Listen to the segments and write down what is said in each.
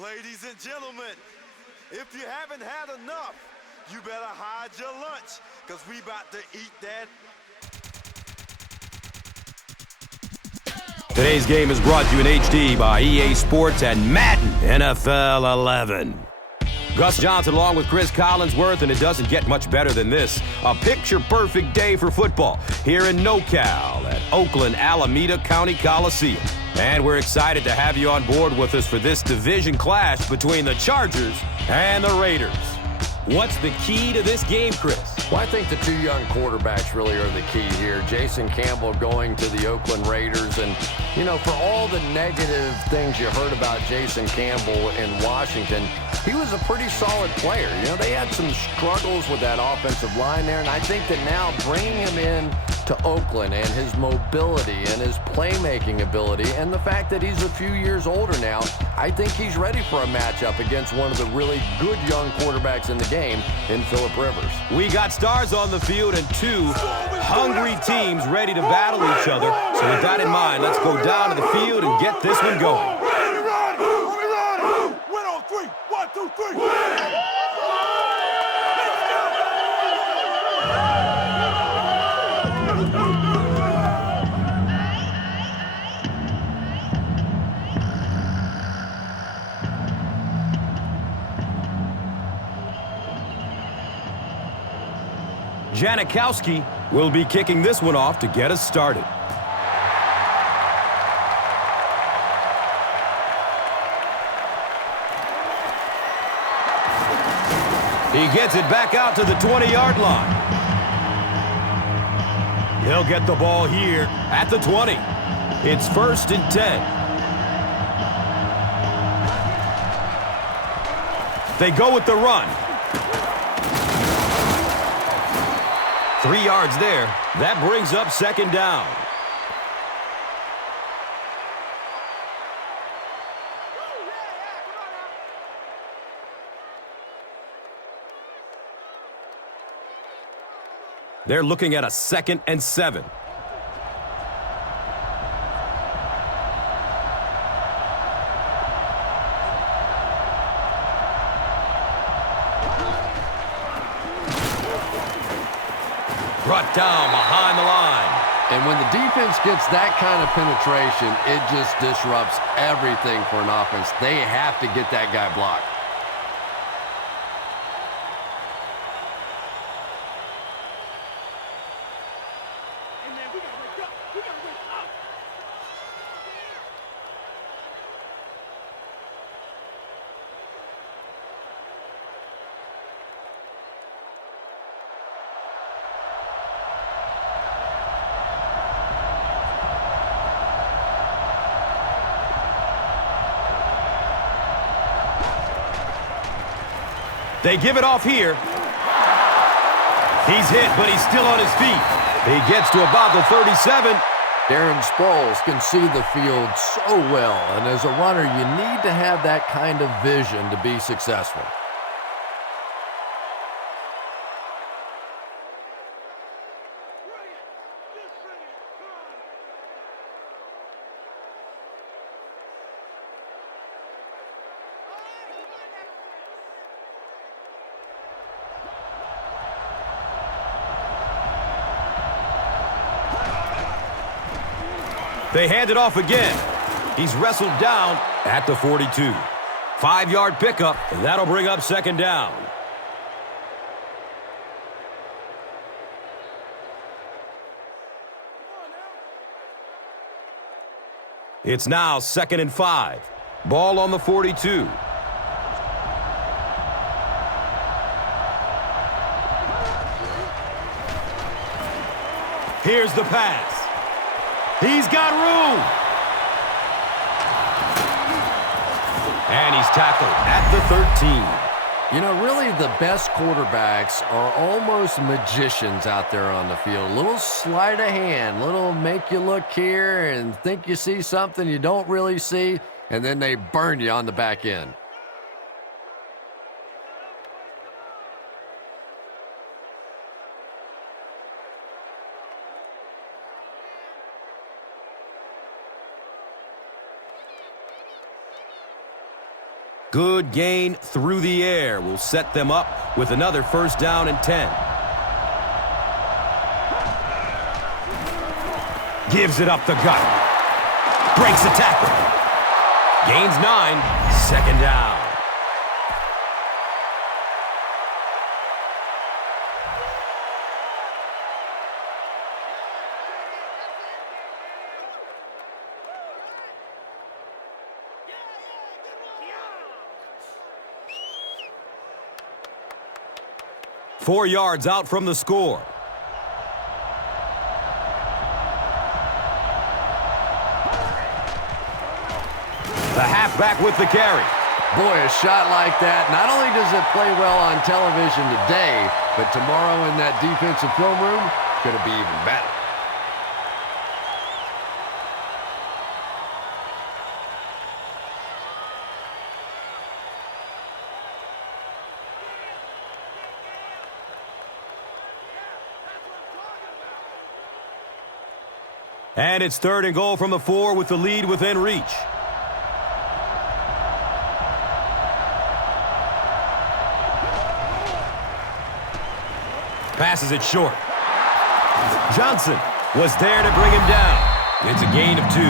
Ladies and gentlemen, if you haven't had enough, you better hide your lunch, because we about to eat that. Today's game is brought to you in HD by EA Sports and Madden NFL 11. Gus Johnson along with Cris Collinsworth, and it doesn't get much better than this. A picture-perfect day for football here in NoCal at Oakland Alameda County Coliseum. And we're excited to have you on board with us for this division clash between the Chargers and the Raiders. What's the key to this game, Chris? Well, I think the two young quarterbacks really are the key here. Jason Campbell going to the Oakland Raiders. And, you know, for all the negative things you heard about Jason Campbell in Washington, he was a pretty solid player. You know, they had some struggles with that offensive line there. And I think that now bringing him in to Oakland and his mobility and his playmaking ability and the fact that he's a few years older now, I think he's ready for a matchup against one of the really good young quarterbacks in the game in Phillip Rivers. We got stars on the field and two hungry teams ready to battle each other. So with that in mind, let's go down to the field and get this one going. Win on three. 1, 2, 3. Janikowski will be kicking this one off to get us started. He gets it back out to the 20-yard line. He'll get the ball here at the 20. It's 1st and 10. They go with the run. 3 yards there. That brings up 2nd down. They're looking at a 2nd and 7. Brought down behind the line. And when the defense gets that kind of penetration, it just disrupts everything for an offense. They have to get that guy blocked. They give it off here. He's hit, but he's still on his feet. He gets to about the 37. Darren Sproles can see the field so well, and as a runner, you need to have that kind of vision to be successful. They hand it off again. He's wrestled down at the 42. 5-yard pickup, and that'll bring up 2nd down. It's now 2nd and 5. Ball on the 42. Here's the pass. He's got room. And he's tackled at the 13. You know, really the best quarterbacks are almost magicians out there on the field. Little sleight of hand, little make you look here and think you see something you don't really see, and then they burn you on the back end. Good gain through the air will set them up with another first down and 10. Gives it up the gut. Breaks the tackle. Gains 9. Second down. Four yards out from the score. The halfback with the carry. Boy, a shot like that, not only does it play well on television today, but tomorrow in that defensive film room, going to be even better. And it's 3rd and goal from the 4 with the lead within reach. Passes it short. Johnson was there to bring him down. It's a gain of 2.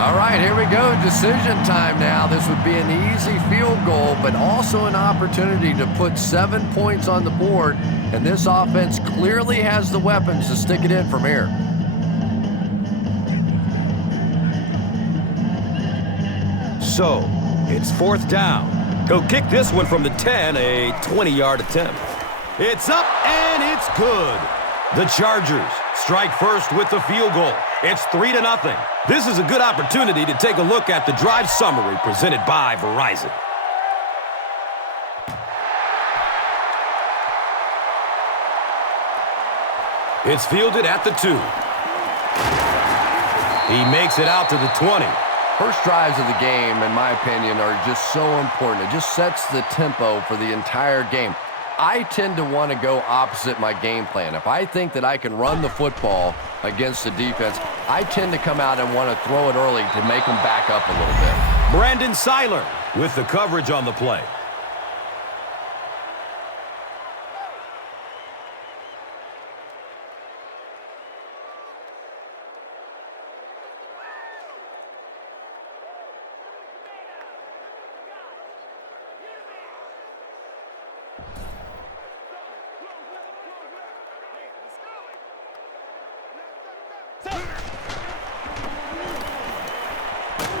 All right, here we go. Decision time now. This would be an easy field goal, but also an opportunity to put 7 points on the board. And this offense clearly has the weapons to stick it in from here. So, it's 4th down. He'll kick this one from the 10, a 20-yard attempt. It's up, and it's good. The Chargers strike first with the field goal. It's 3-0. This is a good opportunity to take a look at the drive summary presented by Verizon. It's fielded at the 2. He makes it out to the 20. First drives of the game, in my opinion, are just so important. It just sets the tempo for the entire game. I tend to want to go opposite my game plan. If I think that I can run the football against the defense, I tend to come out and want to throw it early to make them back up a little bit. Brandon Seiler with the coverage on the play.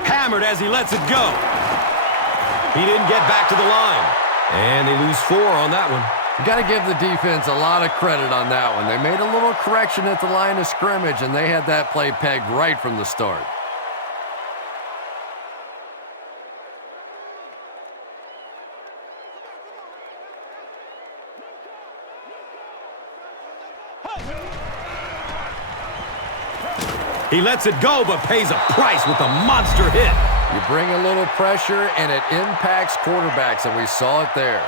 Hammered as he lets it go. He didn't get back to the line. And they lose 4 on that one. You got to give the defense a lot of credit on that one. They made a little correction at the line of scrimmage, and they had that play pegged right from the start. He lets it go, but pays a price with a monster hit. You bring a little pressure, and it impacts quarterbacks, and we saw it there.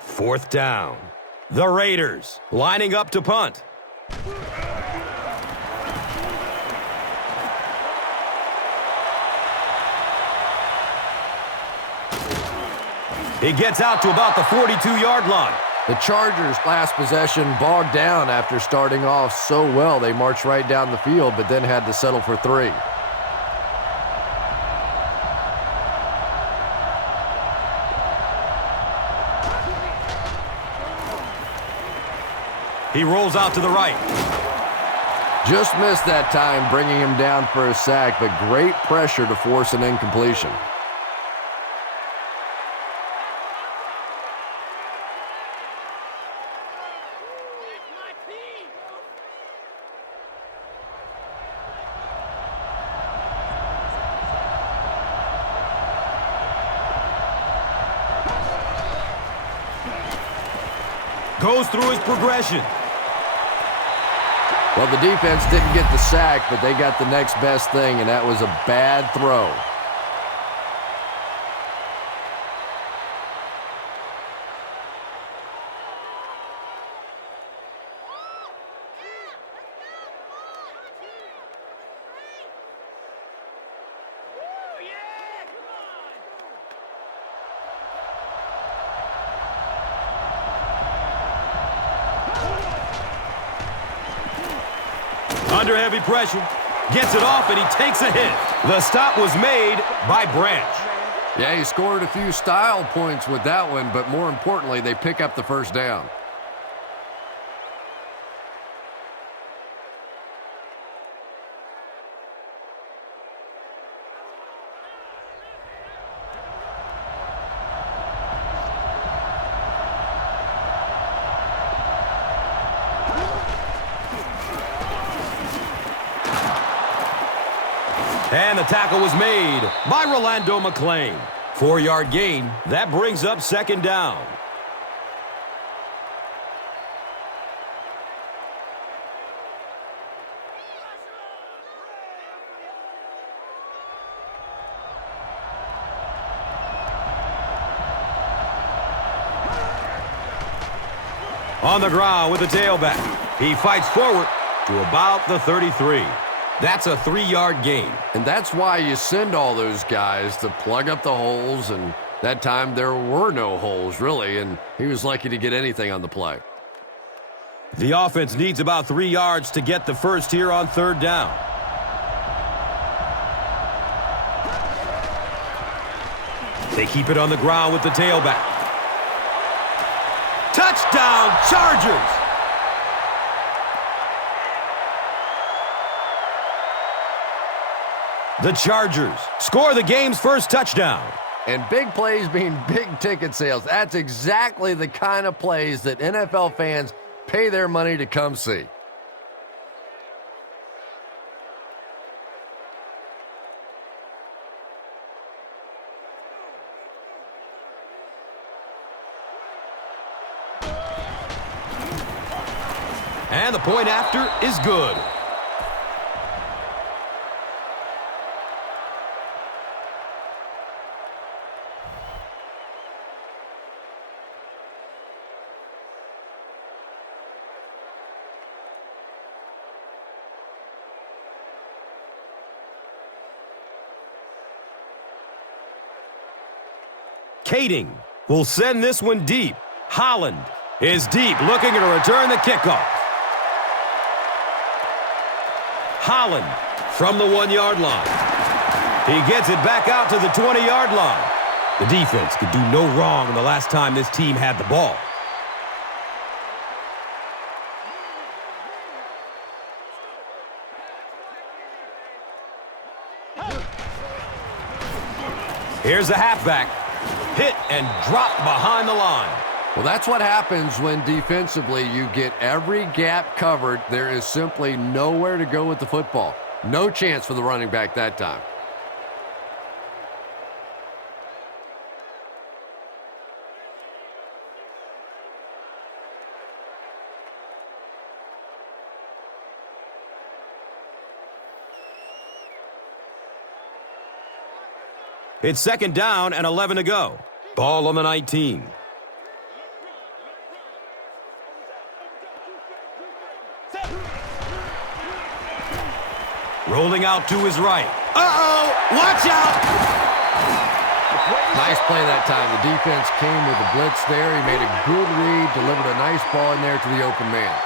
Fourth down. The Raiders lining up to punt. He gets out to about the 42-yard line. The Chargers' last possession bogged down after starting off so well. They marched right down the field, but then had to settle for 3. He rolls out to the right. Just missed that time, bringing him down for a sack, but great pressure to force an incompletion. Goes through his progression. Well, the defense didn't get the sack, but they got the next best thing, and that was a bad throw. Under heavy pressure, gets it off, and he takes a hit. The stop was made by Branch. Yeah, he scored a few style points with that one, but more importantly, they pick up the first down. And the tackle was made by Rolando McClain. 4-yard gain. That brings up second down. On the ground with the tailback. He fights forward to about the 33. That's a 3-yard gain. And that's why you send all those guys to plug up the holes, and that time there were no holes, really, and he was lucky to get anything on the play. The offense needs about 3 yards to get the first here on third down. They keep it on the ground with the tailback. Touchdown, Chargers! The Chargers score the game's first touchdown. And big plays mean big ticket sales. That's exactly the kind of plays that NFL fans pay their money to come see. And the point after is good. Kading will send this one deep. Holland is deep, looking to return the kickoff. Holland from the 1-yard line. He gets it back out to the 20-yard line. The defense could do no wrong the last time this team had the ball. Here's the halfback. Hit and drop behind the line. Well, that's what happens when defensively you get every gap covered. There is simply nowhere to go with the football. No chance for the running back that time. It's second down and 11 to go. Ball on the 19. Rolling out to his right. Uh-oh! Watch out! Nice play that time. The defense came with a blitz there. He made a good read, delivered a nice ball in there to the open man.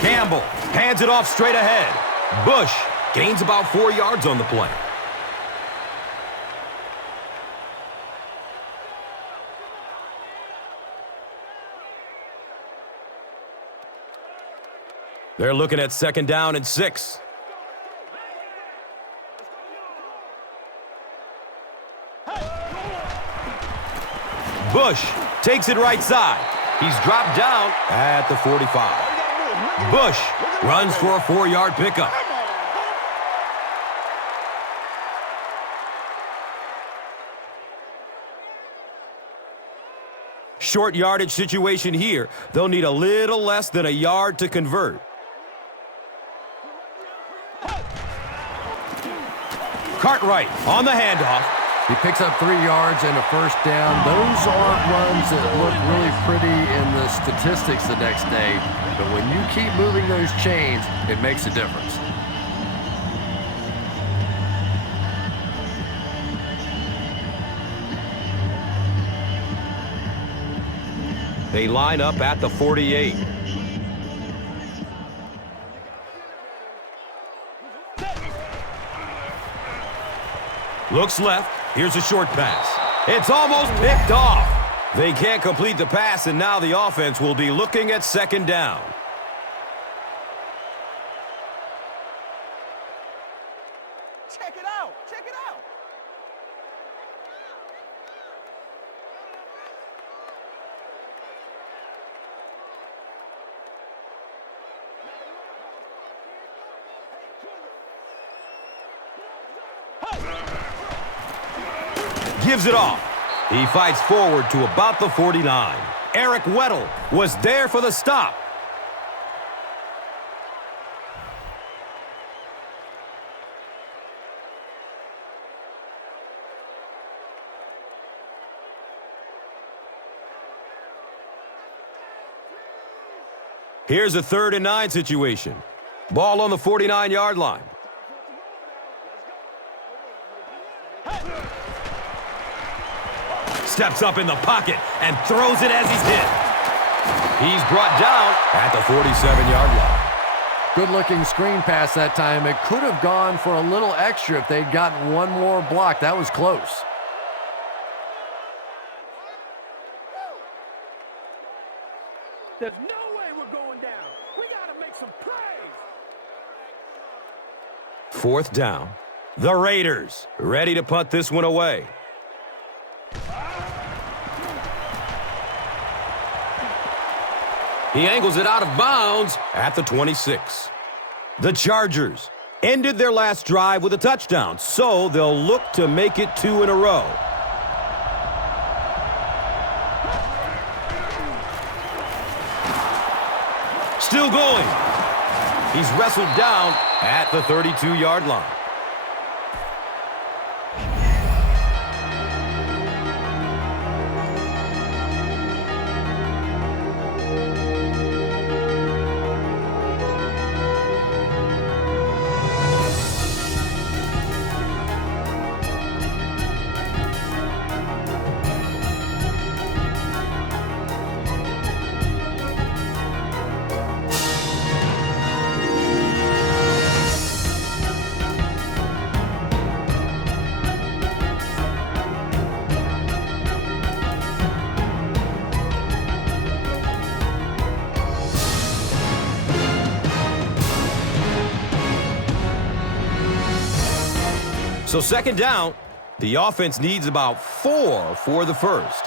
Campbell hands it off straight ahead. Bush gains about 4 yards on the play. They're looking at second down and 6. Bush takes it right side. He's dropped down at the 45. Bush runs for a 4-yard pickup. Short yardage situation here. They'll need a little less than a yard to convert. Cartwright on the handoff. He picks up 3 yards and a first down. Those aren't runs that look really pretty in the statistics the next day. But when you keep moving those chains, it makes a difference. They line up at the 48. Looks left. Here's a short pass. It's almost picked off. They can't complete the pass, and now the offense will be looking at second down. Check it out. Check it out. Gives it off. He fights forward to about the 49. Eric Weddle was there for the stop. Here's a 3rd and 9 situation. Ball on the 49-yard line. Steps up in the pocket and throws it as he's hit. He's brought down at the 47-yard line. Good-looking screen pass that time. It could have gone for a little extra if they'd gotten one more block. That was close. There's no way we're going down. We got to make some plays. 4th down. The Raiders ready to punt this one away. He angles it out of bounds at the 26. The Chargers ended their last drive with a touchdown, so they'll look to make it 2 in a row. Still going. He's wrestled down at the 32-yard line. So 2nd down, the offense needs about 4 for the first.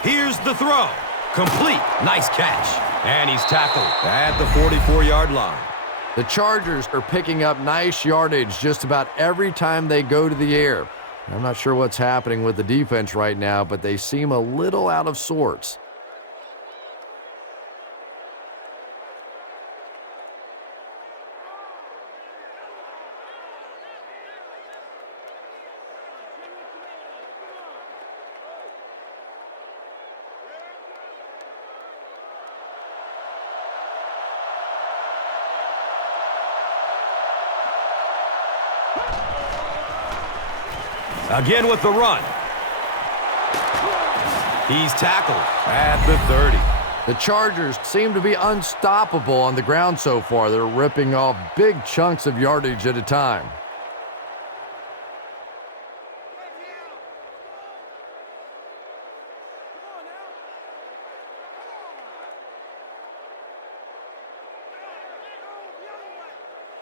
Here's the throw. Complete. Nice catch. And he's tackled at the 44-yard line. The Chargers are picking up nice yardage just about every time they go to the air. I'm not sure what's happening with the defense right now, but they seem a little out of sorts. Again with the run. He's tackled at the 30. The Chargers seem to be unstoppable on the ground so far. They're ripping off big chunks of yardage at a time.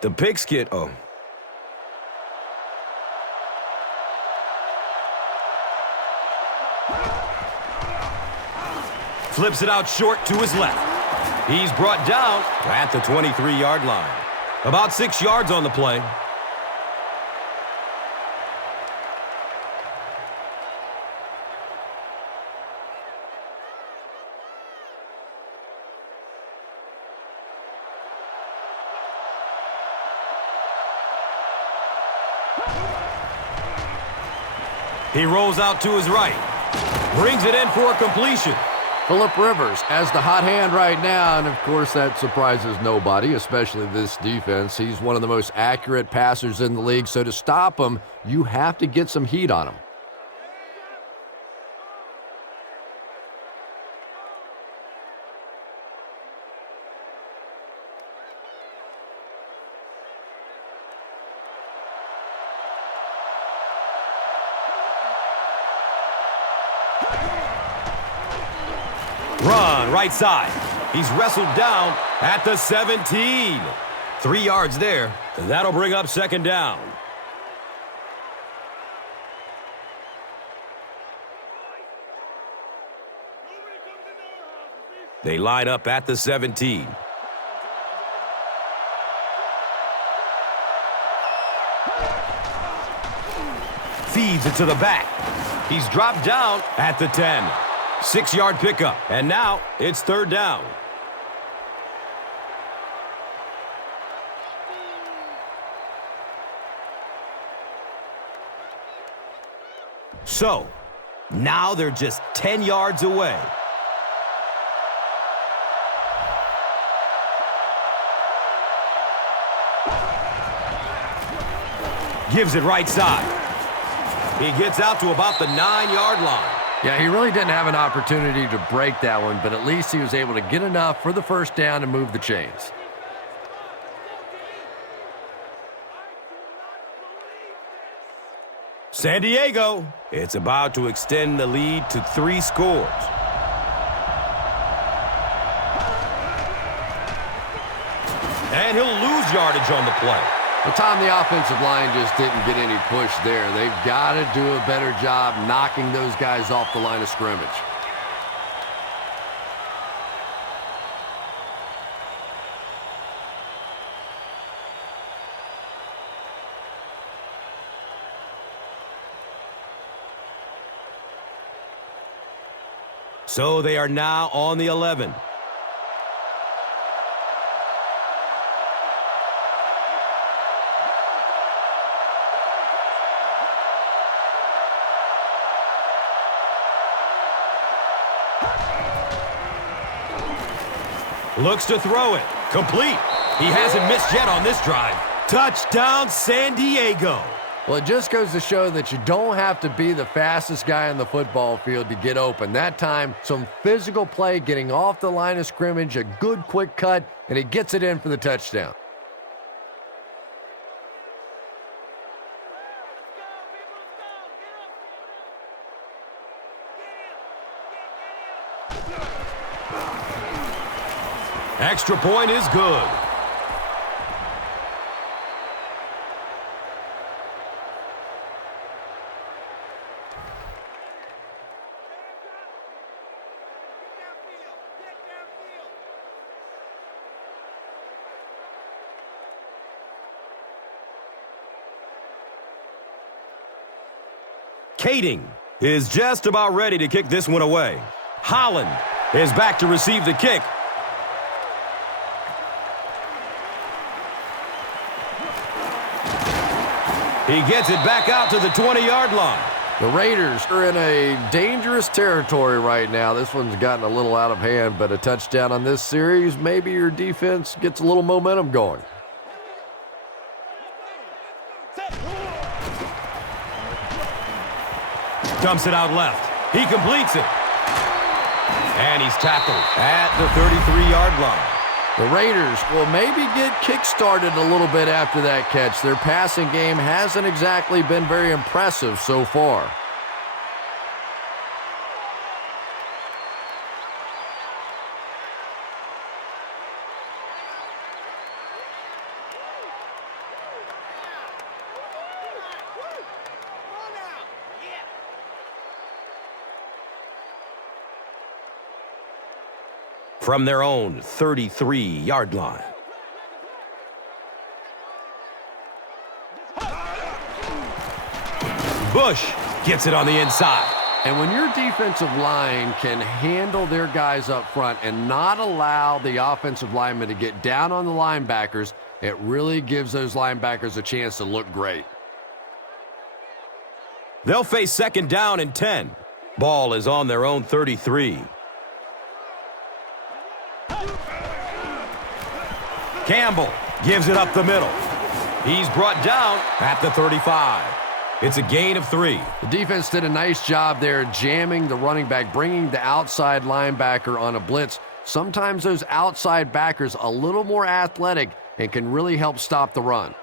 The pigskin, oh, Flips it out short to his left. He's brought down at the 23-yard line. About 6 yards on the play. He rolls out to his right. Brings it in for a completion. Phillip Rivers has the hot hand right now, and of course that surprises nobody, especially this defense. He's one of the most accurate passers in the league, so to stop him, you have to get some heat on him. Run, right side. He's wrestled down at the 17. 3 yards there. That'll bring up second down. They line up at the 17. Feeds it to the back. He's dropped down at the 10. 6-yard pickup, and now it's third down. So, now they're just 10 yards away. Gives it right side. He gets out to about the 9-yard line. Yeah, he really didn't have an opportunity to break that one, but at least he was able to get enough for the first down and move the chains. San Diego, it's about to extend the lead to 3 scores. And he'll lose yardage on the play. Well, Tom, the offensive line just didn't get any push there. They've got to do a better job knocking those guys off the line of scrimmage. So they are now on the 11. Looks to throw it. Complete. He hasn't missed yet on this drive. Touchdown, San Diego. Well, it just goes to show that you don't have to be the fastest guy on the football field to get open. That time, some physical play, getting off the line of scrimmage, a good quick cut, and he gets it in for the touchdown. Extra point is good. Kading is just about ready to kick this one away. Holland is back to receive the kick. He gets it back out to the 20-yard line. The Raiders are in a dangerous territory right now. This one's gotten a little out of hand, but a touchdown on this series, maybe your defense gets a little momentum going. Dumps it out left. He completes it. And he's tackled at the 33-yard line. The Raiders will maybe get kick-started a little bit after that catch. Their passing game hasn't exactly been very impressive so far. from their own 33-yard line. Bush gets it on the inside. And when your defensive line can handle their guys up front and not allow the offensive linemen to get down on the linebackers, it really gives those linebackers a chance to look great. They'll face second down and 10. Ball is on their own 33. Campbell gives it up the middle. He's brought down at the 35. It's a gain of 3. The defense did a nice job there jamming the running back, bringing the outside linebacker on a blitz. Sometimes those outside backers a little more athletic and can really help stop the run.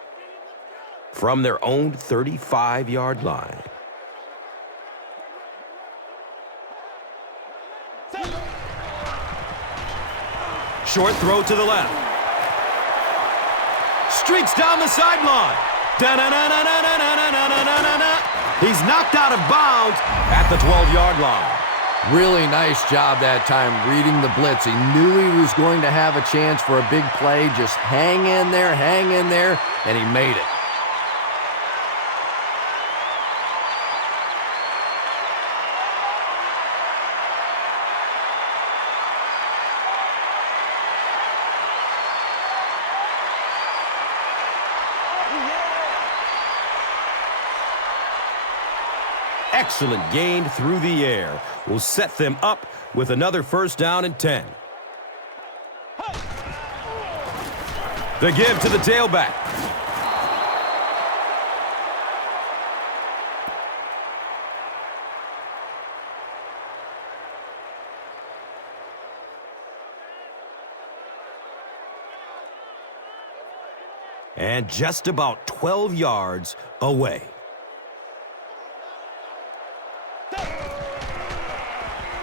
From their own 35-yard line. Short throw to the left. Streaks down the sideline. He's knocked out of bounds at the 12-yard line. Really nice job that time reading the blitz. He knew he was going to have a chance for a big play. Just hang in there, and he made it. Excellent gain through the air will set them up with another first down and 10. The give to the tailback. And just about 12 yards away.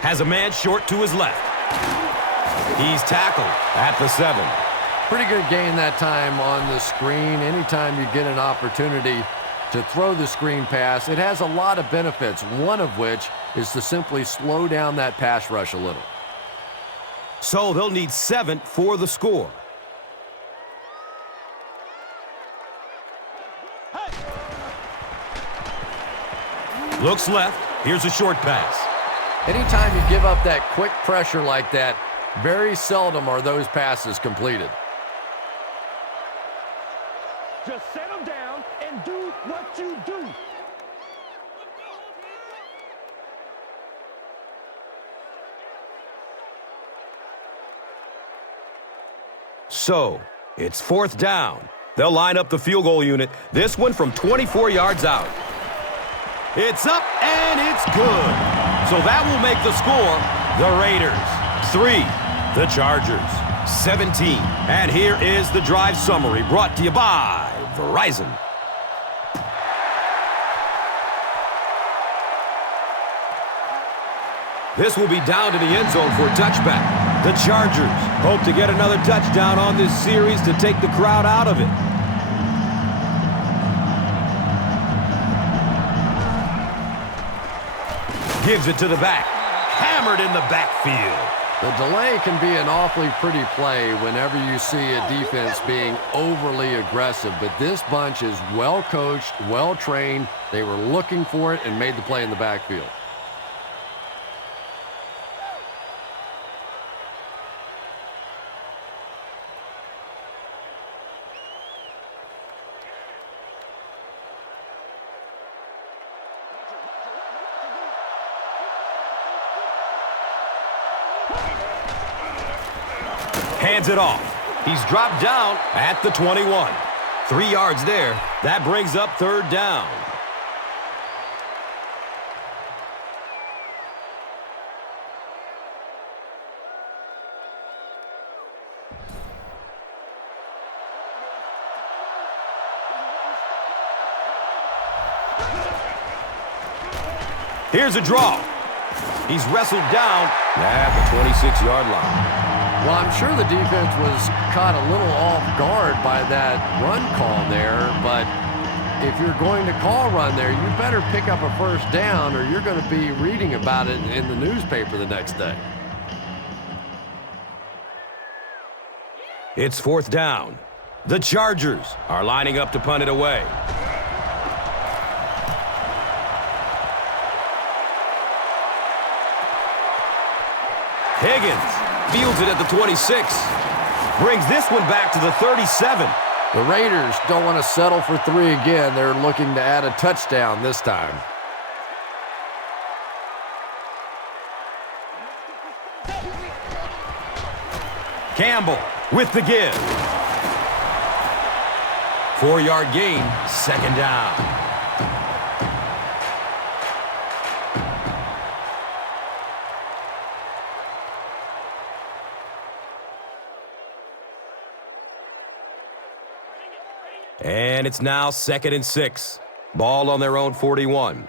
Has a man short to his left. He's tackled at the 7. Pretty good gain that time on the screen. Anytime you get an opportunity to throw the screen pass, it has a lot of benefits, one of which is to simply slow down that pass rush a little. So they'll need 7 for the score. Looks left. Here's a short pass. Anytime you give up that quick pressure like that, very seldom are those passes completed. Just settle down and do what you do. So, it's 4th down. They'll line up the field goal unit, this one from 24 yards out. It's up and it's good. So that will make the score the Raiders 3, the Chargers 17. And here is the drive summary brought to you by Verizon. This will be down to the end zone for a touchback. The Chargers hope to get another touchdown on this series to take the crowd out of it. Gives it to the back. Hammered in the backfield. The delay can be an awfully pretty play whenever you see a defense being overly aggressive, but this bunch is well coached, well trained. They were looking for it and made the play in the backfield. Hands it off. He's dropped down at the 21. 3 yards there. That brings up 3rd down. Here's a draw. He's wrestled down at the 26-yard line. Well, I'm sure the defense was caught a little off guard by that run call there, but if you're going to call run there, you better pick up a first down or you're going to be reading about it in the newspaper the next day. It's fourth down. The Chargers are lining up to punt it away. Higgins fields it at the 26. Brings this one back to the 37. The Raiders don't want to settle for 3 again. They're looking to add a touchdown this time. Campbell with the give. 4-yard gain, second down. And it's now 2nd and 6. Ball on their own 41.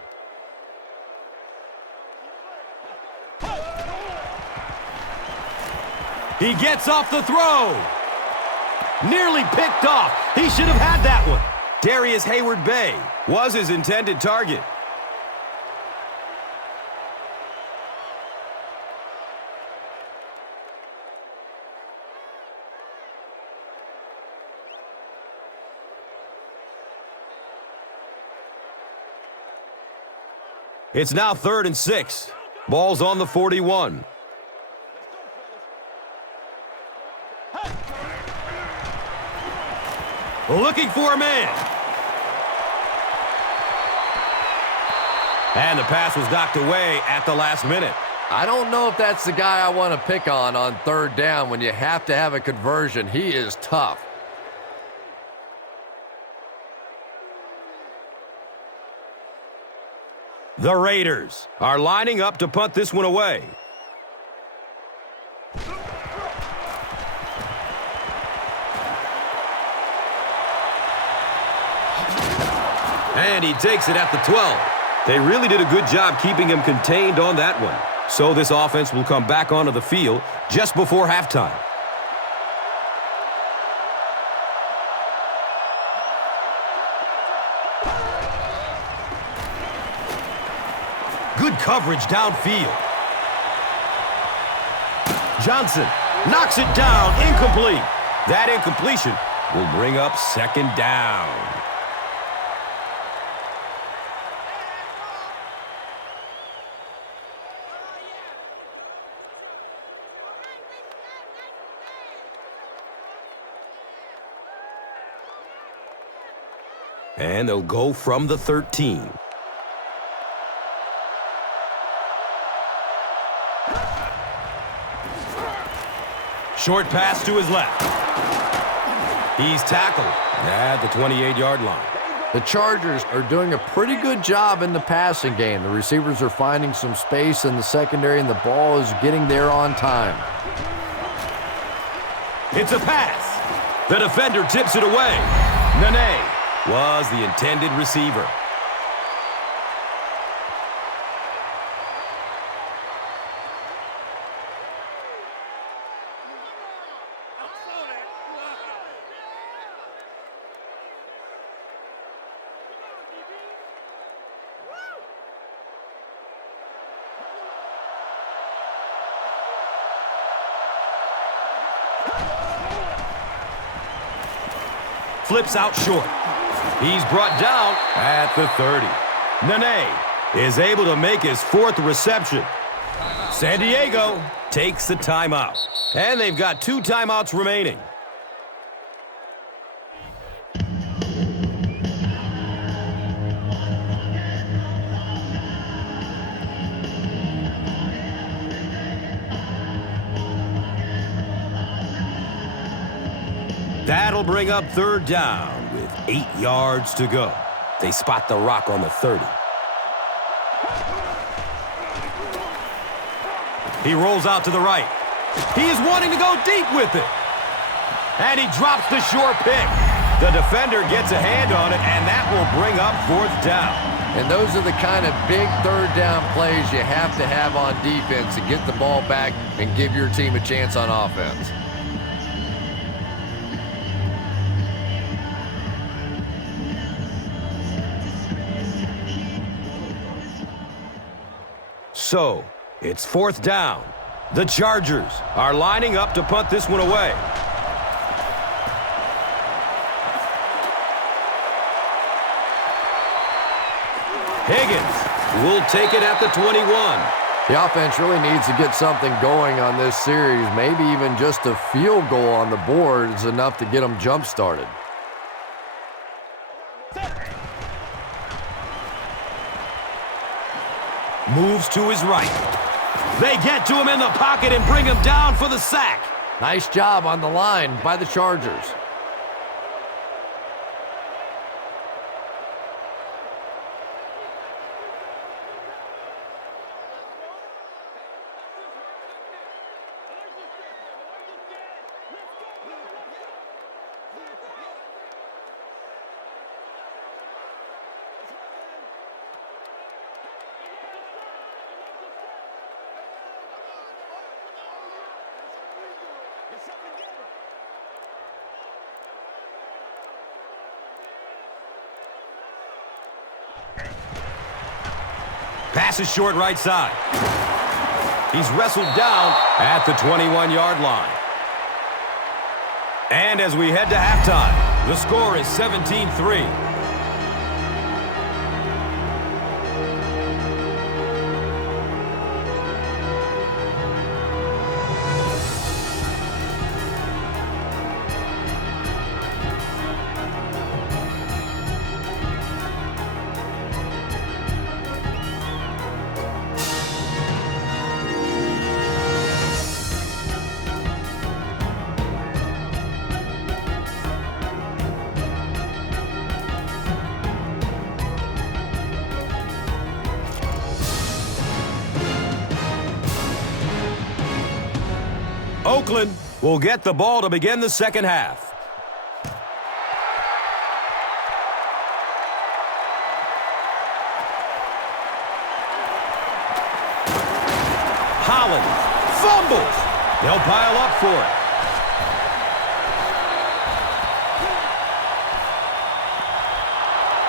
He gets off the throw. Nearly picked off. He should have had that one. Darius Hayward-Bay was his intended target. It's now 3rd and 6. Ball's on the 41. Looking for a man. And the pass was knocked away at the last minute. I don't know if that's the guy I want to pick on 3rd down when you have to have a conversion. He is tough. The Raiders are lining up to punt this one away. And he takes it at the 12. They really did a good job keeping him contained on that one. So this offense will come back onto the field just before halftime. Good coverage downfield. Johnson knocks it down, incomplete. That incompletion will bring up 2nd down. And they'll go from the 13. Short pass to his left. He's tackled at the 28-yard line. The Chargers are doing a pretty good job in the passing game. The receivers are finding some space in the secondary, and the ball is getting there on time. It's a pass. The defender tips it away. Nene was the intended receiver. Flips out short. He's brought down at the 30. Nene is able to make his 4th reception. San Diego takes the timeout. And they've got 2 timeouts remaining. That'll bring up 3rd down with 8 yards to go. They spot the rock on the 30. He rolls out to the right. He is wanting to go deep with it. And he drops the short pick. The defender gets a hand on it, and that will bring up 4th down. And those are the kind of big 3rd down plays you have to have on defense to get the ball back and give your team a chance on offense. So, it's 4th down. The Chargers are lining up to punt this one away. Higgins will take it at the 21. The offense really needs to get something going on this series. Maybe even just a field goal on the board is enough to get them jump-started. Moves to his right. They get to him in the pocket and bring him down for the sack. Nice job on the line by the Chargers. Pass is short right side. He's wrestled down at the 21-yard line. And as we head to halftime, the score is 17-3. Oakland will get the ball to begin the second half. Holland fumbles. They'll pile up for it.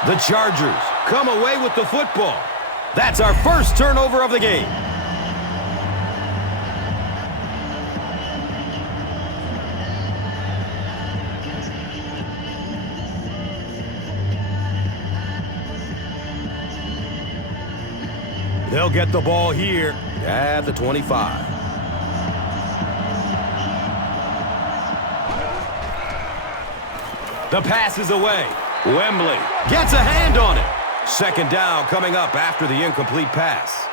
The Chargers come away with the football. That's our first turnover of the game. They'll get the ball here at the 25. The pass is away. Wembley gets a hand on it. Second down coming up after the incomplete pass.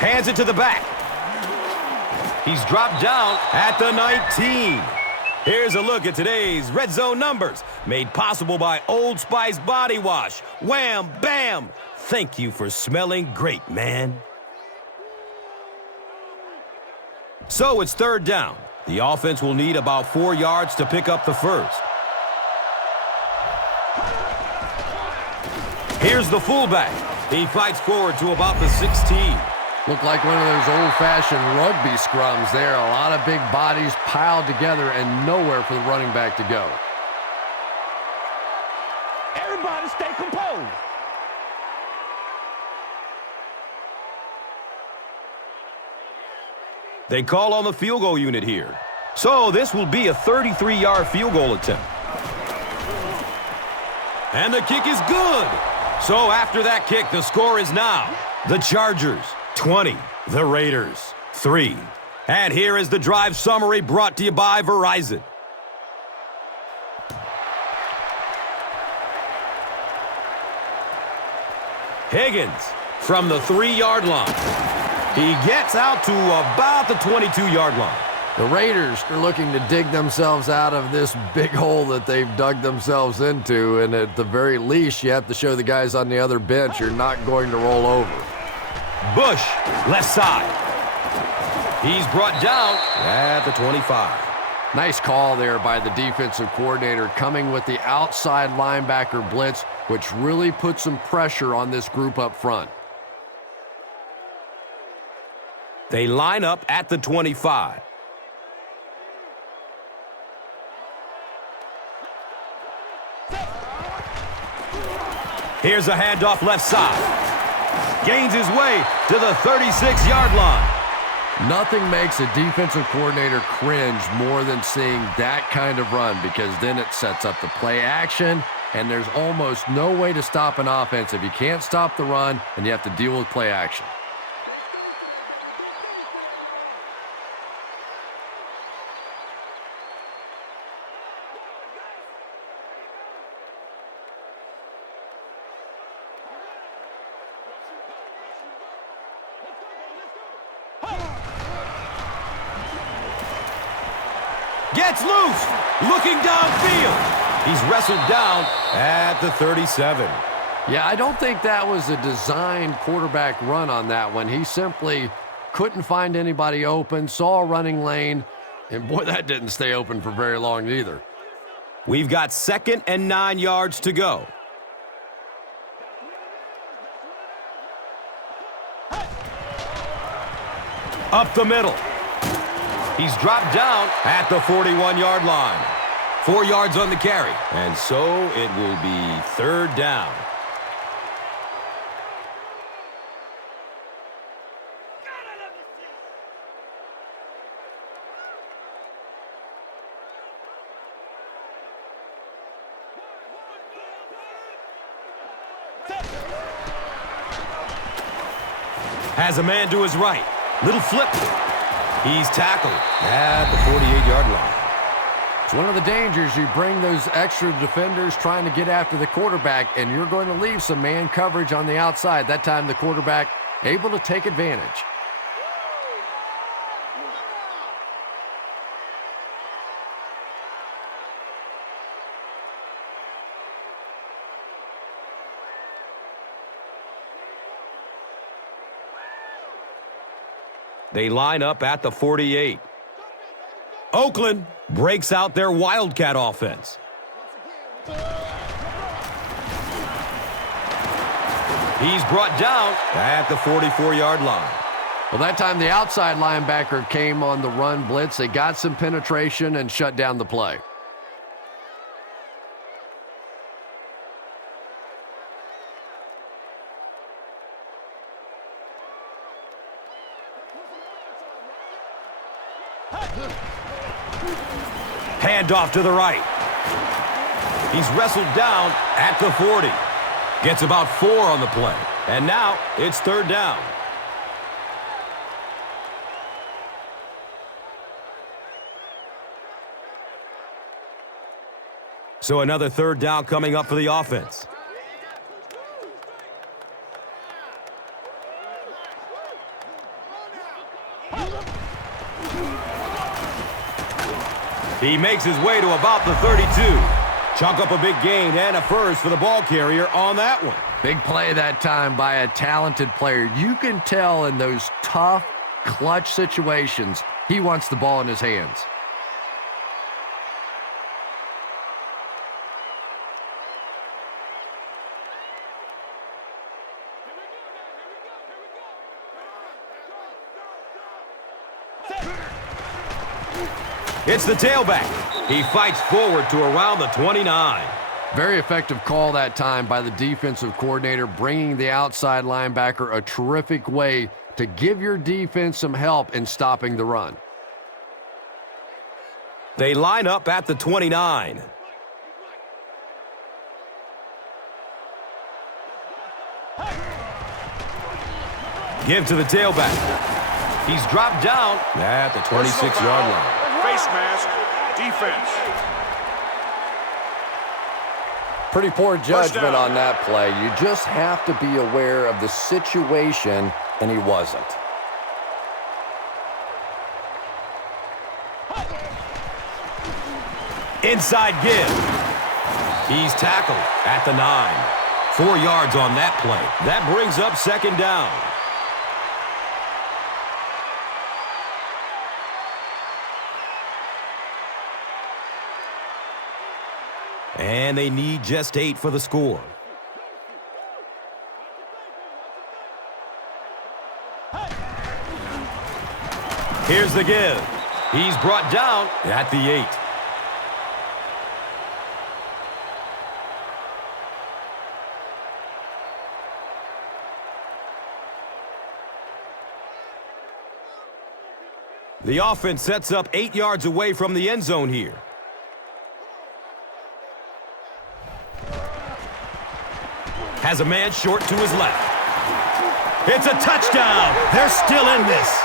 Hands it to the back. He's dropped down at the 19. Here's a look at today's Red Zone numbers, made possible by Old Spice Body Wash. Wham, bam. Thank you for smelling great, man. So it's third down. The offense will need about 4 yards to pick up the first. Here's the fullback. He fights forward to about the 16. Looked like one of those old-fashioned rugby scrums there. A lot of big bodies piled together and nowhere for the running back to go. Everybody stay composed. They call on the field goal unit here. So this will be a 33-yard field goal attempt. And the kick is good. So after that kick, the score is now the Chargers 20, the Raiders 3. And here is the drive summary brought to you by Verizon. Higgins from the 3-yard line. He gets out to about the 22-yard line. The Raiders are looking to dig themselves out of this big hole that they've dug themselves into, and at the very least, you have to show the guys on the other bench you're not going to roll over. Bush, left side. He's brought down at the 25. Nice call there by the defensive coordinator, coming with the outside linebacker blitz, which really put some pressure on this group up front. They line up at the 25. Here's a handoff left side. Gains his way to the 36-yard line. Nothing makes a defensive coordinator cringe more than seeing that kind of run, because then it sets up the play action, and there's almost no way to stop an offense if you can't stop the run and you have to deal with play action. Gets loose, looking downfield. He's wrestled down at the 37. Yeah, I don't think that was a designed quarterback run on that one. He simply couldn't find anybody open, saw a running lane, and boy, that didn't stay open for very long either. We've got 2nd and 9 yards to go. Up the middle. He's dropped down at the 41-yard line. 4 yards on the carry. And so it will be 3rd down. Has a man to his right. Little flip. He's tackled at the 48-yard line. It's one of the dangers. You bring those extra defenders trying to get after the quarterback, and you're going to leave some man coverage on the outside. That time the quarterback able to take advantage. They line up at the 48. Oakland breaks out their Wildcat offense. He's brought down at the 44-yard line. Well, that time the outside linebacker came on the run blitz. They got some penetration and shut down the play. Handoff to the right. He's wrestled down at the 40. Gets about 4 on the play. And now it's 3rd down. So another 3rd down coming up for the offense. He makes his way to about the 32. Chalk up a big gain and a first for the ball carrier on that one. Big play that time by a talented player. You can tell in those tough, clutch situations, he wants the ball in his hands. It's the tailback. He fights forward to around the 29. Very effective call that time by the defensive coordinator, bringing the outside linebacker a terrific way to give your defense some help in stopping the run. They line up at the 29. Give to the tailback. He's dropped down at the 26-yard line. Face mask, defense. Pretty poor judgment on that play. You just have to be aware of the situation, and he wasn't. Inside give. He's tackled at the 9. 4 yards on that play. That brings up 2nd down. And they need just 8 for the score. Here's the give. He's brought down at the 8. The offense sets up 8 yards away from the end zone here. Has a man short to his left. It's a touchdown. They're still in this.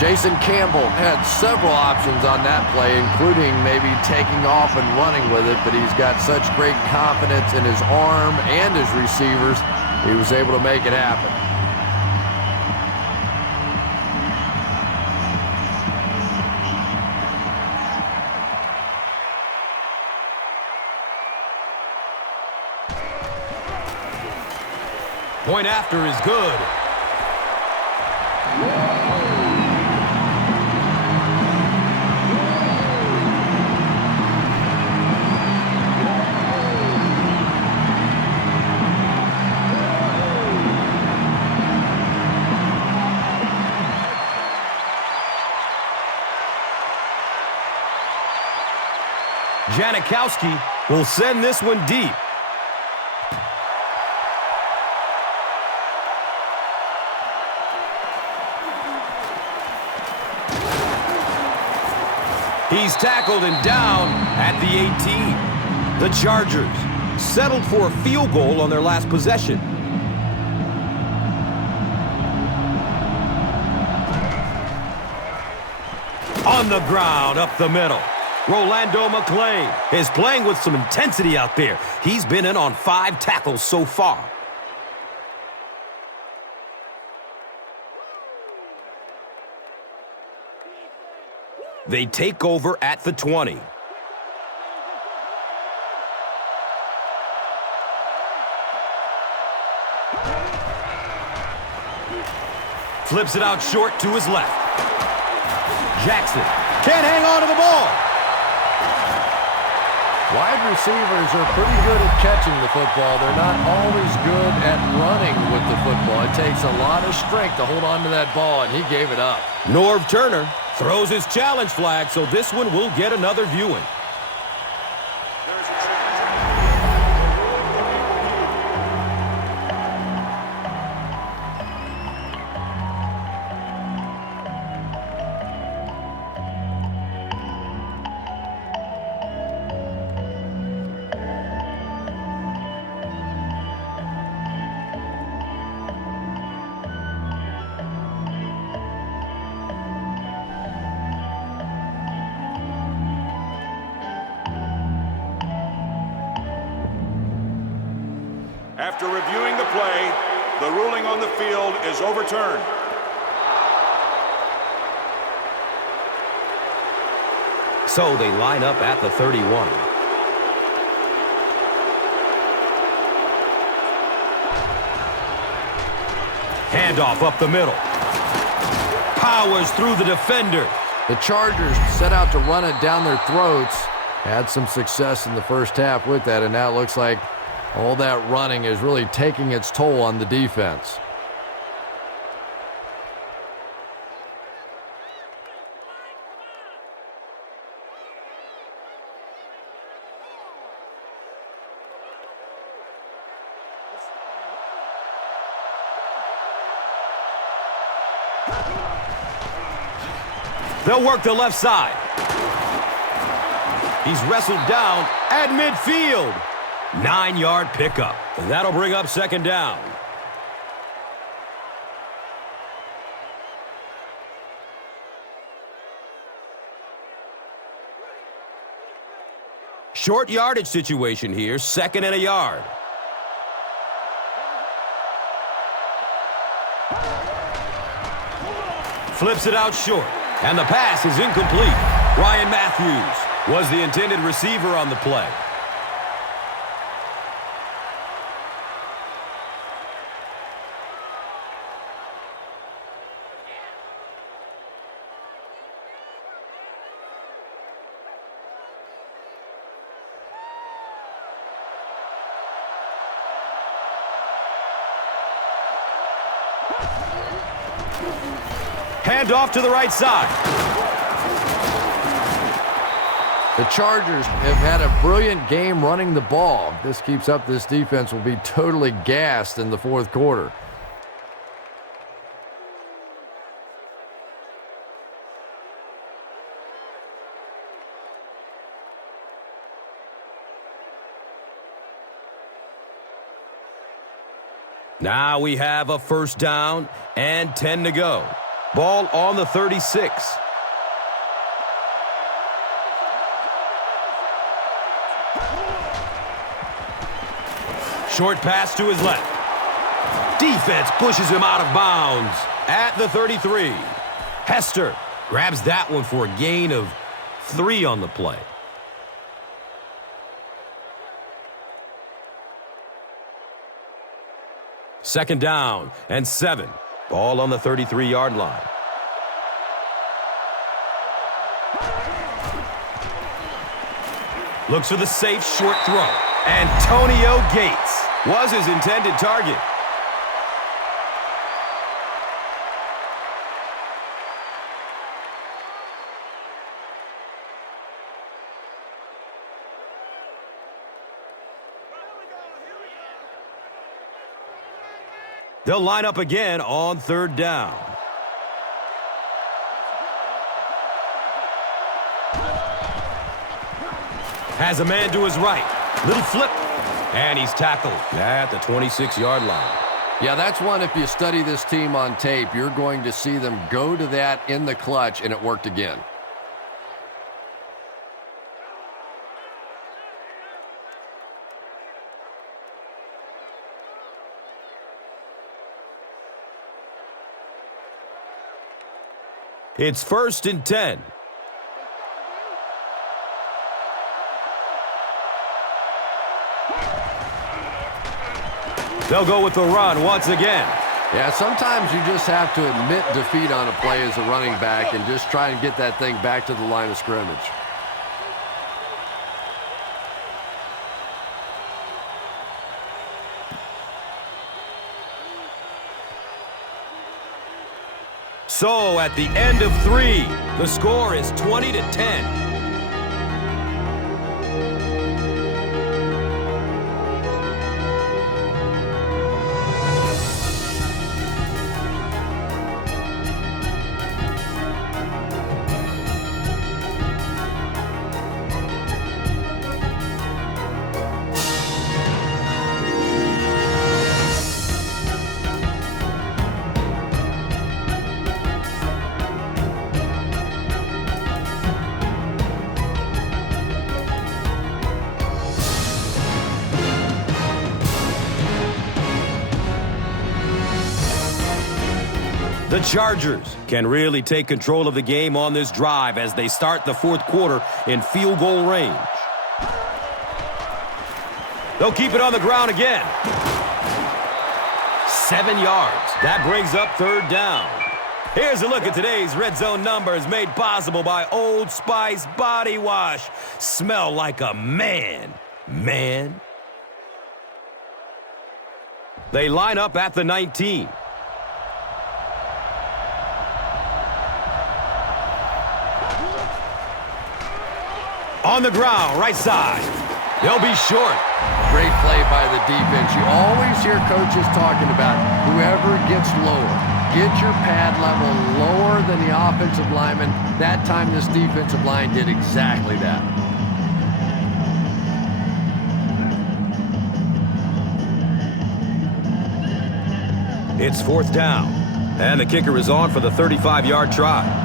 Jason Campbell had several options on that play, including maybe taking off and running with it, but he's got such great confidence in his arm and his receivers, he was able to make it happen. Point after is good. Janikowski will send this one deep. He's tackled and down at the 18. The Chargers settled for a field goal on their last possession. On the ground, up the middle. Rolando McClain is playing with some intensity out there. He's been in on 5 tackles so far. They take over at the 20. Flips it out short to his left. Jackson can't hang on to the ball. Wide receivers are pretty good at catching the football. They're not always good at running with the football. It takes a lot of strength to hold on to that ball, and he gave it up. Norv Turner throws his challenge flag, so this one will get another viewing. After reviewing the play, the ruling on the field is overturned. So they line up at the 31. Handoff up the middle. Powers through the defender. The Chargers set out to run it down their throats. Had some success in the first half with that, and now it looks like all that running is really taking its toll on the defense. They'll work the left side. He's wrestled down at midfield. 9-yard pickup. And that'll bring up second down. Short yardage situation here, 2nd and a yard. Flips it out short, and the pass is incomplete. Ryan Matthews was the intended receiver on the play. Hand off to the right side. The Chargers have had a brilliant game running the ball. If this keeps up, this defense will be totally gassed in the fourth quarter. Now we have a first down and 10 to go. Ball on the 36. Short pass to his left. Defense pushes him out of bounds at the 33. Hester grabs that one for a gain of 3 on the play. Second down and 7. Ball on the 33-yard line. Looks for the safe short throw. Antonio Gates was his intended target. They'll line up again on third down. Has a man to his right. Little flip. And he's tackled at the 26-yard line. Yeah, that's one, if you study this team on tape, you're going to see them go to that in the clutch, and it worked again. It's 1st and 10. They'll go with the run once again. Yeah, sometimes you just have to admit defeat on a play as a running back and just try and get that thing back to the line of scrimmage. So at the end of 3, the score is 20-10. The Chargers can really take control of the game on this drive as they start the fourth quarter in field goal range. They'll keep it on the ground again. 7 yards. That brings up third down. Here's a look at today's red zone numbers made possible by Old Spice Body Wash. Smell like a man. Man. They line up at the 19. On the ground, right side. They'll be short. Great play by the defense. You always hear coaches talking about whoever gets lower. Get your pad level lower than the offensive lineman. That time this defensive line did exactly that. It's 4th down. And the kicker is on for the 35-yard try.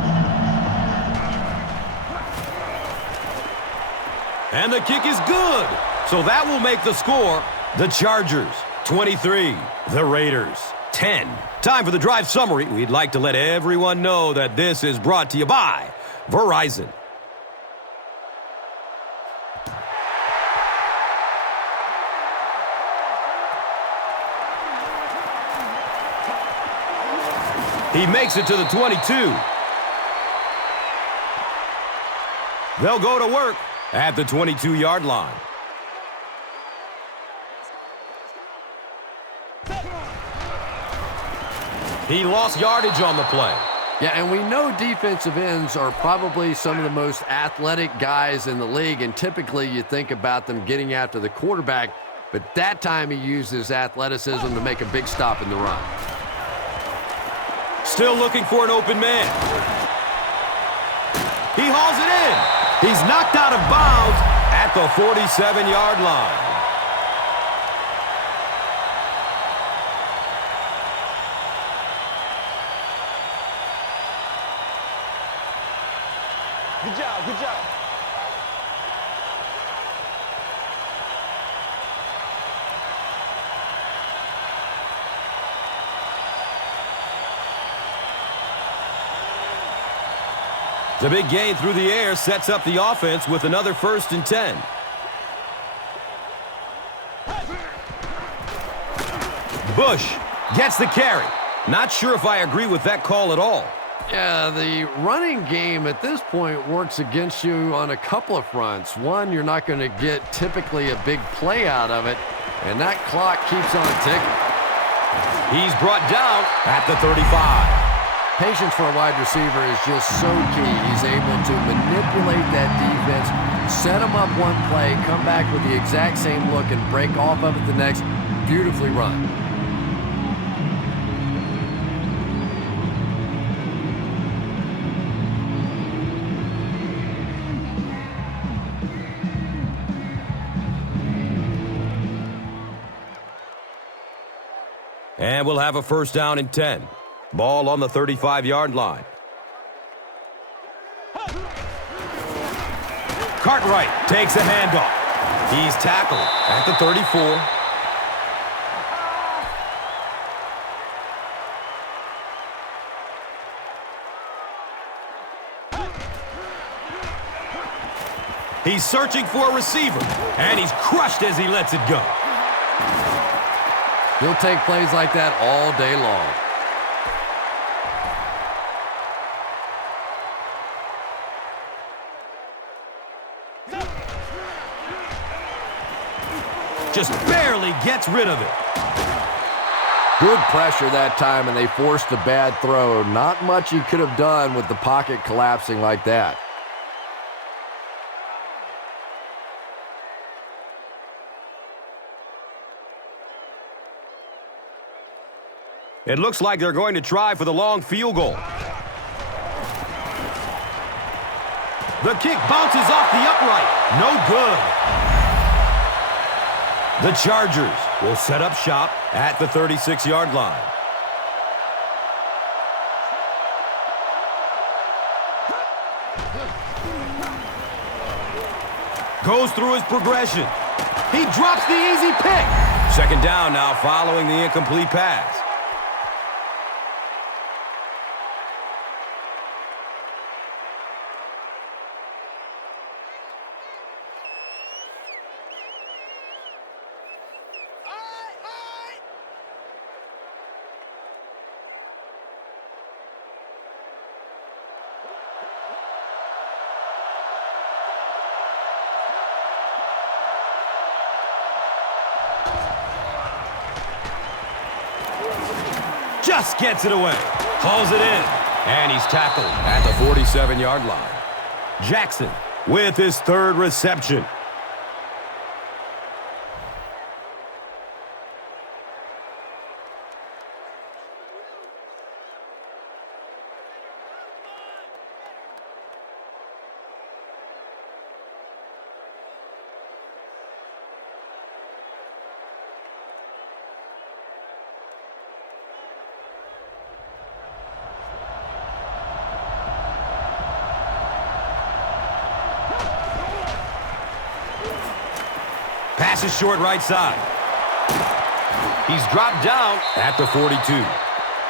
And the kick is good. So that will make the score the Chargers 23, the Raiders 10. Time for the drive summary. We'd like to let everyone know that this is brought to you by Verizon. He makes it to the 22. They'll go to work at the 22-yard line. He lost yardage on the play. Yeah, and we know defensive ends are probably some of the most athletic guys in the league, and typically you think about them getting after the quarterback, but that time he used his athleticism to make a big stop in the run. Still looking for an open man. He hauls it in. He's knocked out of bounds at the 47-yard line. The big gain through the air sets up the offense with another 1st and 10. Bush gets the carry. Not sure if I agree with that call at all. Yeah, the running game at this point works against you on a couple of fronts. One, you're not going to get typically a big play out of it, and that clock keeps on ticking. He's brought down at the 35. Patience for a wide receiver is just so key. He's able to manipulate that defense, set them up one play, come back with the exact same look, and break off of it the next. Beautifully run. And we'll have a 1st down and 10. Ball on the 35-yard line. Cartwright takes a handoff. He's tackled at the 34. He's searching for a receiver, and he's crushed as he lets it go. He'll take plays like that all day long. Just barely gets rid of it. Good pressure that time, and they forced a bad throw. Not much he could have done with the pocket collapsing like that. It looks like they're going to try for the long field goal. The kick bounces off the upright. No good. The Chargers will set up shop at the 36-yard line. Goes through his progression. He drops the easy pick. 2nd down now following the incomplete pass. Just gets it away. Hauls it in. And he's tackled at the 47-yard line. Jackson with his 3rd reception. Pass is short right side. He's dropped down at the 42.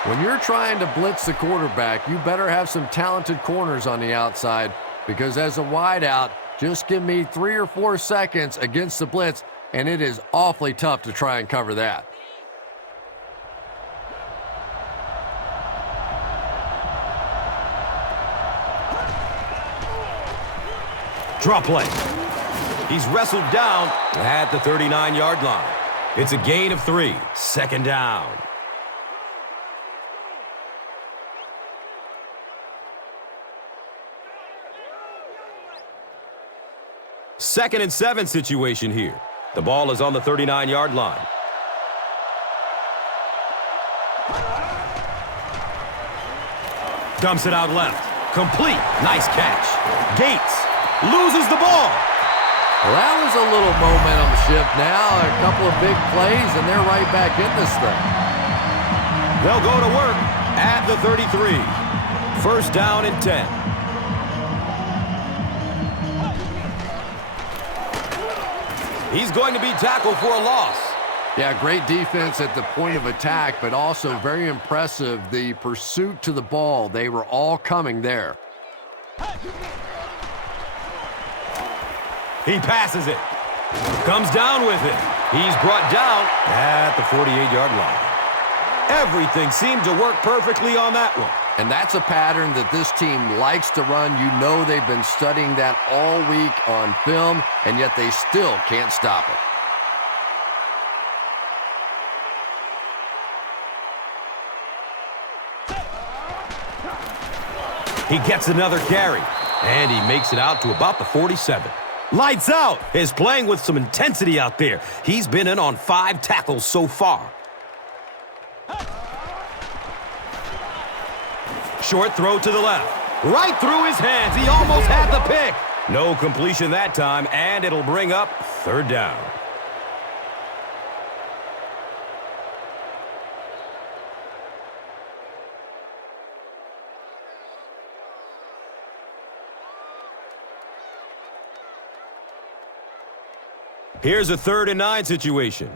When you're trying to blitz the quarterback, you better have some talented corners on the outside, because as a wideout, just give me 3 or 4 seconds against the blitz, and it is awfully tough to try and cover that. Draw play. He's wrestled down at the 39-yard line. It's a gain of 3. 2nd down. Second and 7 situation here. The ball is on the 39-yard line. Dumps it out left. Complete. Nice catch. Gates loses the ball. Well, that was a little momentum shift now. A couple of big plays, and they're right back in this thing. They'll go to work at the 33. 1st down and 10. He's going to be tackled for a loss. Yeah, great defense at the point of attack, but also very impressive the pursuit to the ball. They were all coming there. He passes it. Comes down with it. He's brought down at the 48-yard line. Everything seemed to work perfectly on that one. And that's a pattern that this team likes to run. You know they've been studying that all week on film, and yet they still can't stop it. He gets another carry, and he makes it out to about the 47. Lights out is playing with some intensity out there. He's been in on 5 tackles so far. Short throw to the left. Right through his hands. He almost had the pick. No completion that time, and it'll bring up 3rd down. Here's a 3rd and 9 situation.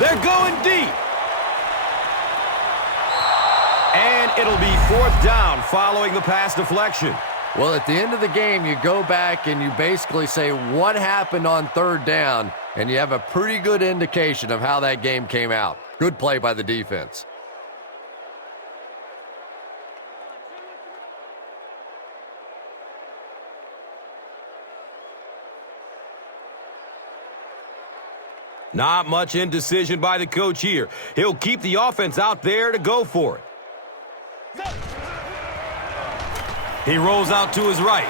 They're going deep. And it'll be 4th down following the pass deflection. Well, at the end of the game, you go back and you basically say what happened on 3rd down, and you have a pretty good indication of how that game came out. Good play by the defense. Not much indecision by the coach here. He'll keep the offense out there to go for it. He rolls out to his right.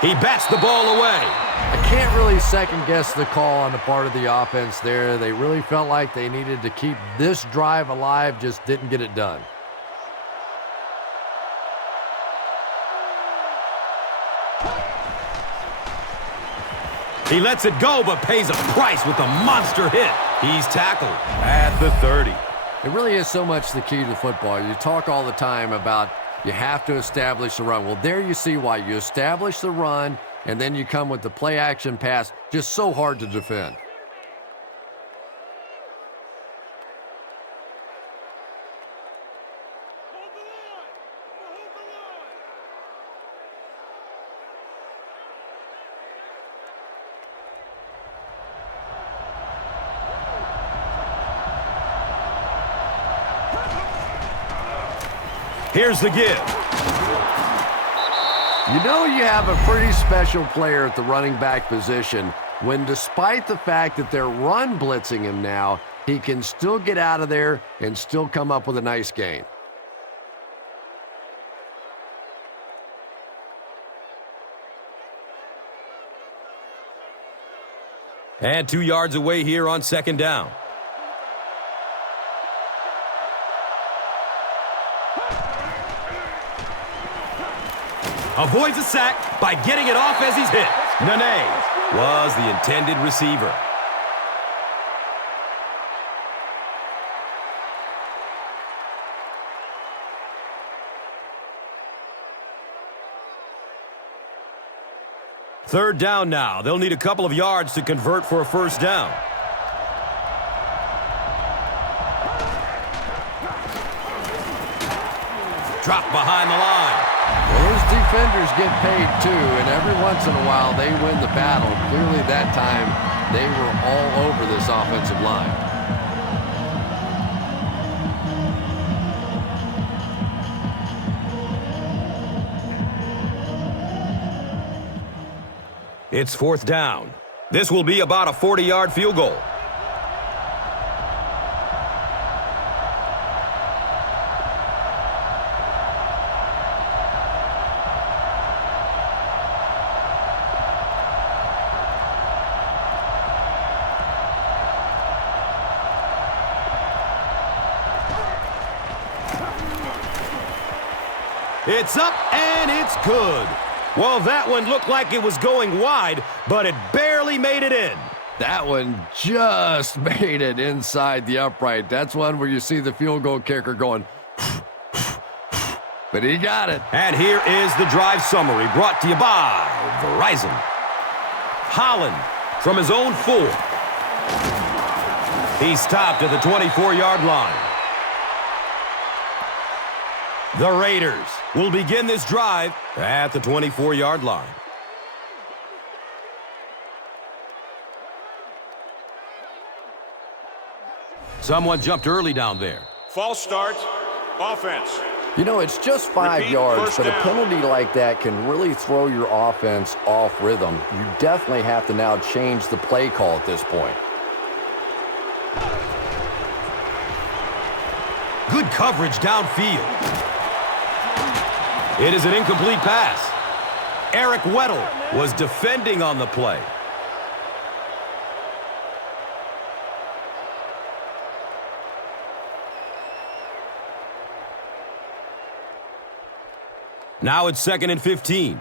He bats the ball away. I can't really second-guess the call on the part of the offense there. They really felt like they needed to keep this drive alive, just didn't get it done. He lets it go, but pays a price with a monster hit. He's tackled at the 30. It really is so much the key to football. You talk all the time about you have to establish the run. Well, there you see why. You establish the run, and then you come with the play-action pass. Just so hard to defend. Here's the give. You know you have a pretty special player at the running back position when, despite the fact that they're run blitzing him now, he can still get out of there and still come up with a nice gain. And 2 yards away here on 2nd down. Avoids a sack by getting it off as he's hit. Nene was the intended receiver. Third down now. They'll need a couple of yards to convert for a 1st down. Dropped behind the line. Well, those defenders get paid too, and every once in a while they win the battle. Clearly that time they were all over this offensive line. It's 4th down. This will be about a 40-yard field goal. It's up, and it's good. Well, that one looked like it was going wide, but it barely made it in. That one just made it inside the upright. That's one where you see the field goal kicker going, but he got it. And here is the drive summary brought to you by Verizon. Holland from his own 4. He's stopped at the 24-yard line. The Raiders will begin this drive at the 24-yard line. Someone jumped early down there. False start, offense. You know, it's just 5 Repeat, yards, first but a down. penalty like that can really throw your offense off rhythm. You definitely have to now change the play call at this point. Good coverage downfield. It is an incomplete pass. Eric Weddle was defending on the play. Now it's 2nd and 15.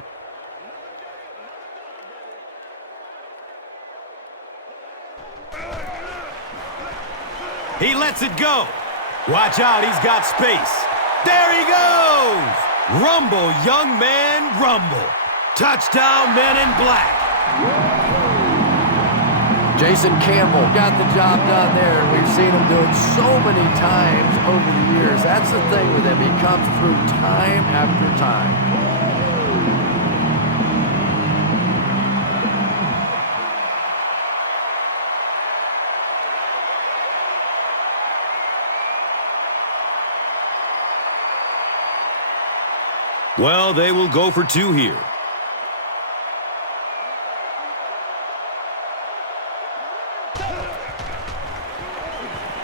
He lets it go. Watch out, he's got space. There he goes! Rumble, young man, rumble. Touchdown, men in black. Jason Campbell got the job done there. We've seen him do it so many times over the years. That's the thing with him. He comes through time after time. Well, they will go for 2 here.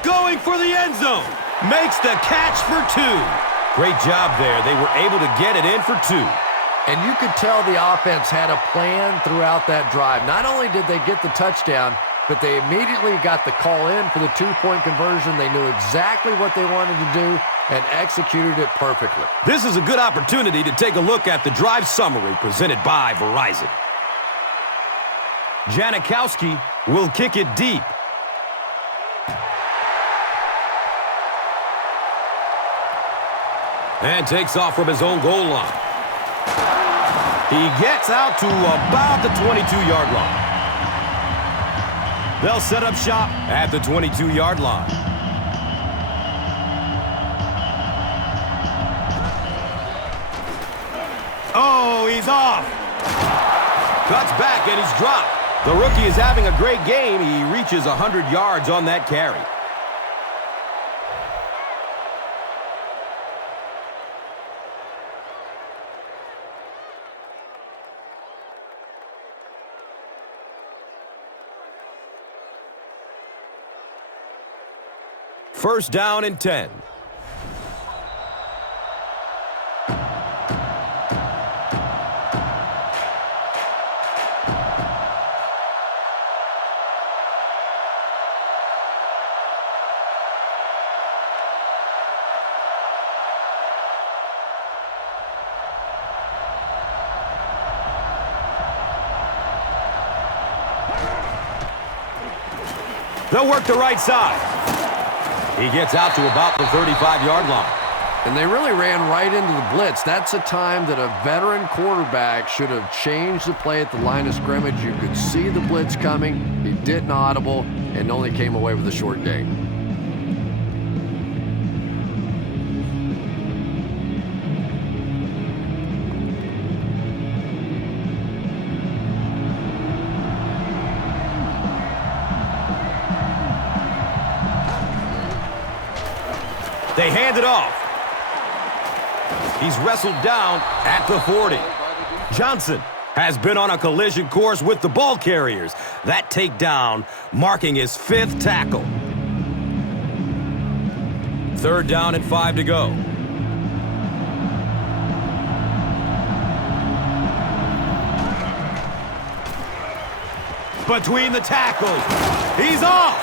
Going for the end zone. Makes the catch for 2. Great job there. They were able to get it in for 2. And you could tell the offense had a plan throughout that drive. Not only did they get the touchdown, but they immediately got the call in for the 2-point conversion. They knew exactly what they wanted to do and executed it perfectly. This is a good opportunity to take a look at the drive summary presented by Verizon. Janikowski will kick it deep. And takes off from his own goal line. He gets out to about the 22-yard line. They'll set up shop at the 22-yard line. Oh, he's off. Cuts back and he's dropped. The rookie is having a great game. He reaches 100 yards on that carry. First down and 10. They'll work the right side. He gets out to about the 35-yard line. And they really ran right into the blitz. That's a time that a veteran quarterback should have changed the play at the line of scrimmage. You could see the blitz coming. He didn't audible and only came away with a short gain. They hand it off. He's wrestled down at the 40. Johnson has been on a collision course with the ball carriers. That takedown marking his 5th tackle. 3rd down and 5 to go. Between the tackles. He's off.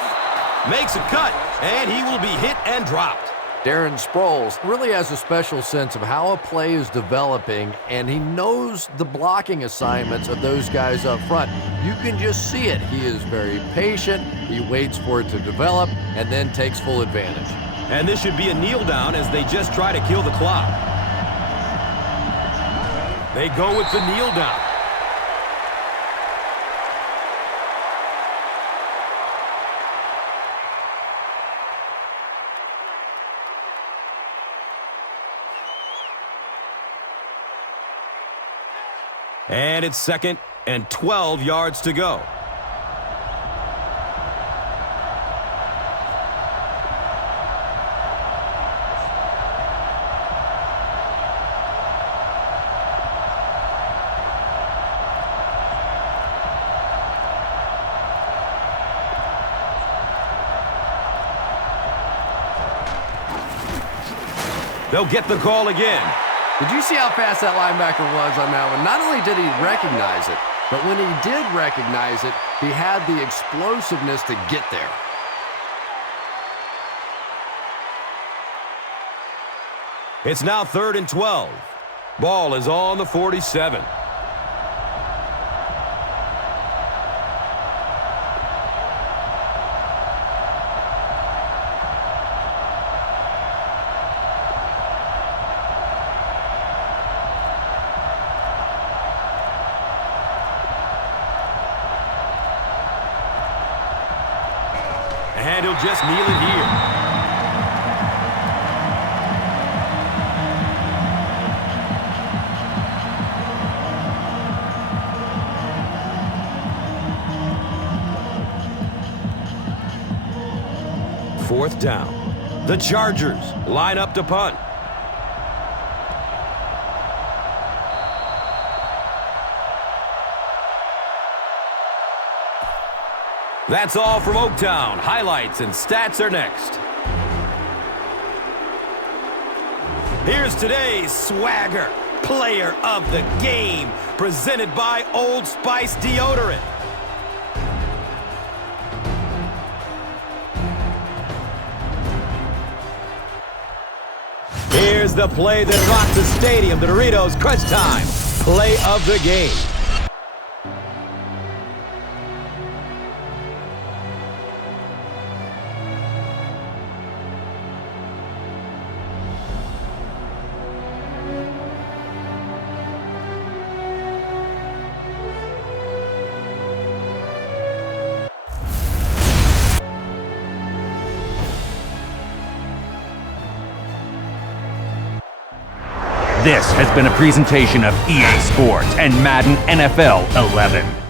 Makes a cut, and he will be hit and dropped. Darren Sproles really has a special sense of how a play is developing, and he knows the blocking assignments of those guys up front. You can just see it. He is very patient. He waits for it to develop and then takes full advantage. And this should be a kneel down as they just try to kill the clock. They go with the kneel down. And it's 2nd and 12 yards to go. They'll get the call again. Did you see how fast that linebacker was on that one? Not only did he recognize it, but when he did recognize it, he had the explosiveness to get there. It's now 3rd and 12. Ball is on the 47. And he'll just kneel it here. Fourth down. The Chargers line up to punt. That's all from Oaktown. Highlights and stats are next. Here's today's swagger player of the game, presented by Old Spice Deodorant. Here's the play that rocked the stadium, the Doritos Crunch Time play of the game. This has been a presentation of EA Sports and Madden NFL 11.